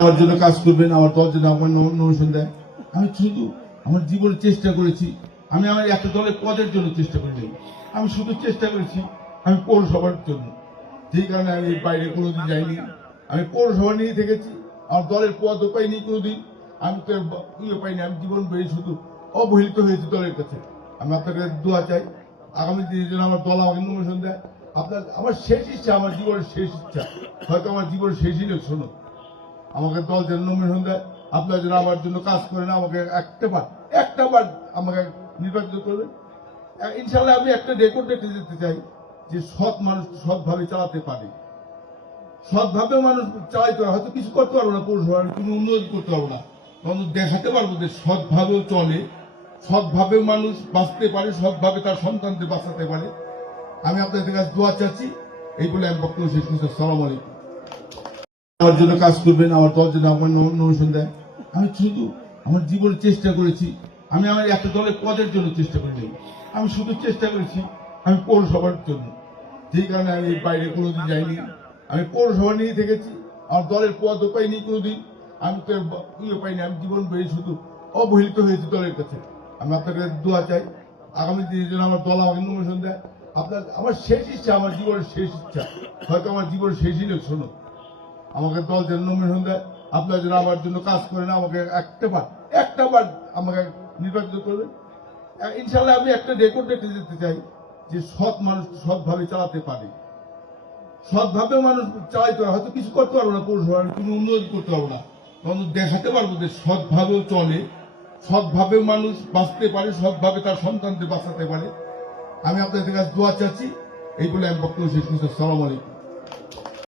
আমার জন্য কাজ করবেন, আমার দল যেন আমার নমিনেশন দেয়। আমি শুধু আমার জীবনে চেষ্টা করেছি, আমি আমার একটা দলের পদের জন্য চেষ্টা করিনি, আমি শুধু চেষ্টা করেছি আমি পৌরসভার জন্য। যেই কারণে আমি বাইরে কোনোদিন যাইনি, আমি পৌরসভা নিয়ে থেকেছি, আমার দলের পদও পাইনি কোনোদিন, আমি তো ইয়ে পাইনি, আমি জীবন বেড়ে শুধু অবহেলিত হয়েছি দলের কাছে। আমি আপনার কাছে দোয়া চাই, আগামী দিনের জন্য আমার দল আমাকে নমিনেশন দেয়। আপনার আমার শেষ ইচ্ছা, আমার জীবনের শেষ ইচ্ছা, হয়তো আমার জীবনের শেষ ইলেকশন, আমাকে দল যেন নমিনেশন দেয়। আপনারা যেন আমার জন্য কাজ করেন, আমাকে একটা বার আমাকে নির্বাচিত করবেন। ইনশাল্লাহ আমি একটা রেকর্ড রেখে যেতে চাই যে সৎ মানুষ সৎভাবে চালাতে পারে। সৎভাবে মানুষ চালাইতে পারে, হয়তো কিছু করতে পারবো না, পৌরসভার কোনো উন্নতি করতে পারবো না, কিন্তু দেখাতে পারবো যে সৎভাবেও চলে, সৎভাবেও মানুষ বাঁচতে পারে, সৎভাবে তার সন্তানদের বাঁচাতে পারে। আমি আপনাদের কাছে দোয়া চাচ্ছি, এই বলে আমি বক্তব্য শেষ করছি। আসসালামু আলাইকুম। আমার জন্য কাজ করবেন, আমার দল যেন আমার নমিনেশন দেয়। আমি শুধু আমার জীবনে চেষ্টা করেছি, আমি আমার একটা দলের পদের জন্য চেষ্টা করিনি, আমি শুধু চেষ্টা করেছি আমি পৌরসভার জন্য। যেই কারণে আমি বাইরে কোনোদিন যাইনি, আমি পৌরসভা নিয়ে থেকেছি, আমার দলের পদও পাইনি কোনোদিন, আমি তো ইয়ে পাইনি, আমি জীবন বেড়ে শুধু অবহেলিত হয়েছি দলের কাছে। আমি আপনার কাছে দোয়া চাই, আগামী দিনের জন্য আমার দল আমাকে নমিনেশন দেয়। আপনার আমার শেষ ইচ্ছা, আমার জীবনের শেষ ইচ্ছা, হয়তো আমার জীবনের শেষ ইলেকশন, আমাকে দল যেন নমিনেশন দেয়। আপনারা যেন আমার জন্য কাজ করেন, আমাকে একটা বার আমাকে নির্বাচিত করবেন। ইনশাল্লাহ আমি একটা রেকর্ড রেখে যেতে চাই যে সৎ মানুষ সৎভাবে চালাতে পারে। সৎভাবে মানুষ চালাইতে পারে, হয়তো কিছু করতে পারবো না, পৌরসভার কোনো উন্নতি করতে পারবো না, কিন্তু দেখাতে পারবো যে সৎভাবেও চলে, সৎভাবেও মানুষ বাঁচতে পারে, সৎভাবে তার সন্তানদের বাঁচাতে পারে। আমি আপনাদের কাছে দোয়া চাচ্ছি, এই বলে আমি বক্তব্য শেষ করছি। আসসালামু আলাইকুম।